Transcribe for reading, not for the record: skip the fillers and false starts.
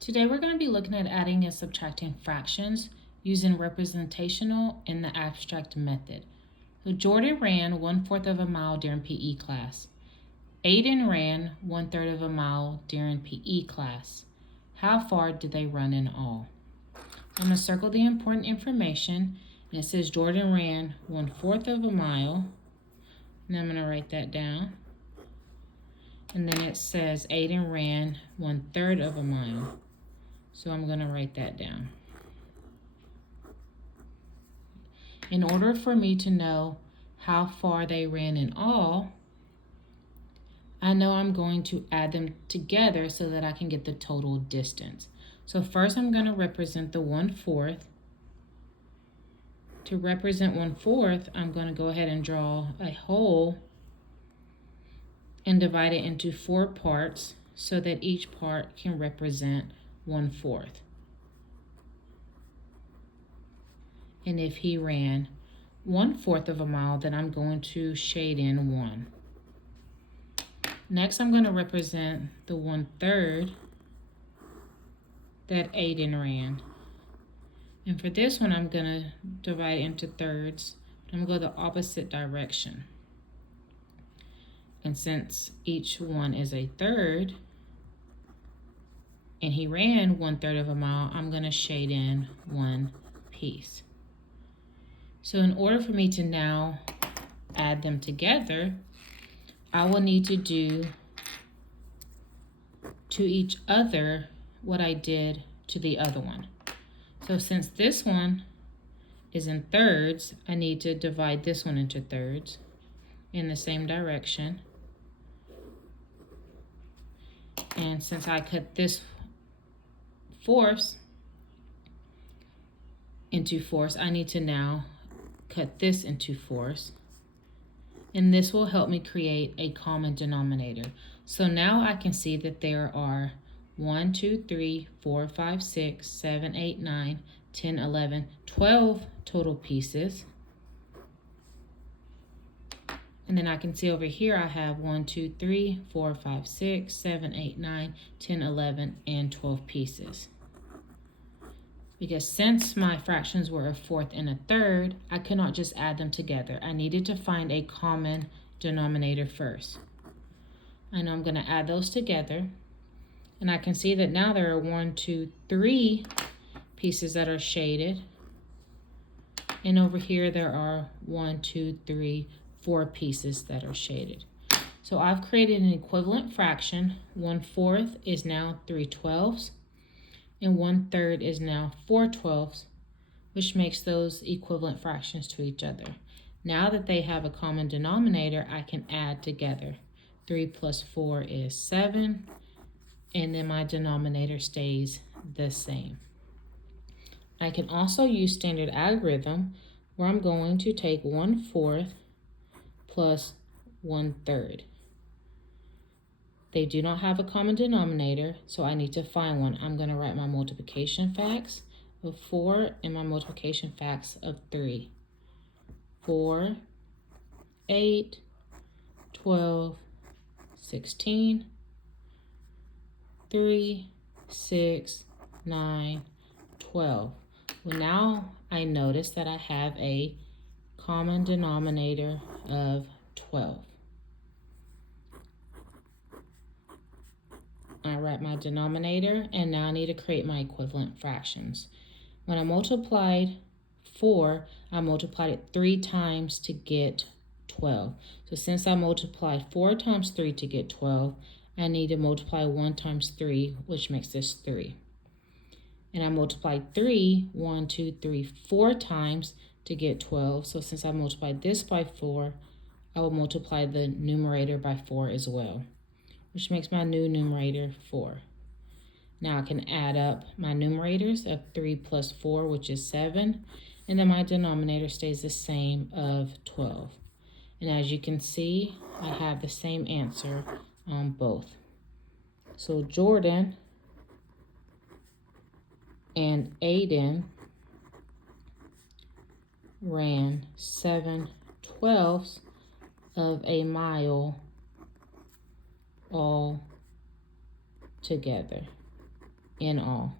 Today we're going to be looking at adding and subtracting fractions using representational and the abstract method. So Jordan ran 1/4 of a mile during PE class. Aiden ran 1/3 of a mile during PE class. How far did they run in all? I'm going to circle the important information, and it says Jordan ran 1/4 of a mile, and I'm going to write that down. And then it says Aiden ran 1/3 of a mile. So I'm going to write that down. In order for me to know how far they ran in all, I know I'm going to add them together so that I can get the total distance. So first I'm going to represent the 1/4. To represent 1/4, I'm going to go ahead and draw a hole and divide it into 4 parts so that each part can represent 1/4. And if he ran 1/4 of a mile, then I'm going to shade in 1. Next, I'm going to represent the 1/3 that Aiden ran. And for this one, I'm going to divide into thirds. I'm going to go the opposite direction. And since each one is a third, and he ran 1/3 of a mile, I'm going to shade in 1 piece. So in order for me to now add them together, I will need to do to each other what I did to the other one. So since this one is in thirds, I need to divide this one into thirds in the same direction. And since I cut this fourths into fourths, I need to now cut this into fourths. And this will help me create a common denominator. So now I can see that there are 1, 2, 3, 4, 5, 6, 7, 8, 9, 10, 11, 12 total pieces. And then I can see over here I have 1, 2, 3, 4, 5, 6, 7, 8, 9, 10, 11, and 12 pieces. Because since my fractions were a fourth and a third, I could not just add them together. I needed to find a common denominator first. I know I'm going to add those together. And I can see that now there are 1, 2, 3 pieces that are shaded. And over here there are 1, 2, 3, 4 pieces that are shaded. So I've created an equivalent fraction. 1/4 is now 3/12. And 1/3 is now 4/12, which makes those equivalent fractions to each other. Now that they have a common denominator, I can add together. 3 plus 4 is 7, and then my denominator stays the same. I can also use standard algorithm, where I'm going to take 1/4 plus 1/3. They do not have a common denominator, so I need to find one. I'm going to write my multiplication facts of 4 and my multiplication facts of 3. 4, 8, 12, 16, 3, 6, 9, 12. Well, now I notice that I have a common denominator of 12. I write my denominator, and now I need to create my equivalent fractions. When I multiplied 4, I multiplied it 3 times to get 12. So since I multiplied 4 times 3 to get 12, I need to multiply 1 times 3, which makes this 3. And I multiplied 3, 1, 2, 3, 4 times to get 12. So since I multiplied this by 4, I will multiply the numerator by 4 as well, which makes my new numerator 4. Now I can add up my numerators of 3 plus 4, which is 7, and then my denominator stays the same of 12. And as you can see, I have the same answer on both. So Jordan and Aiden ran 7/12 of a mile all together. in all.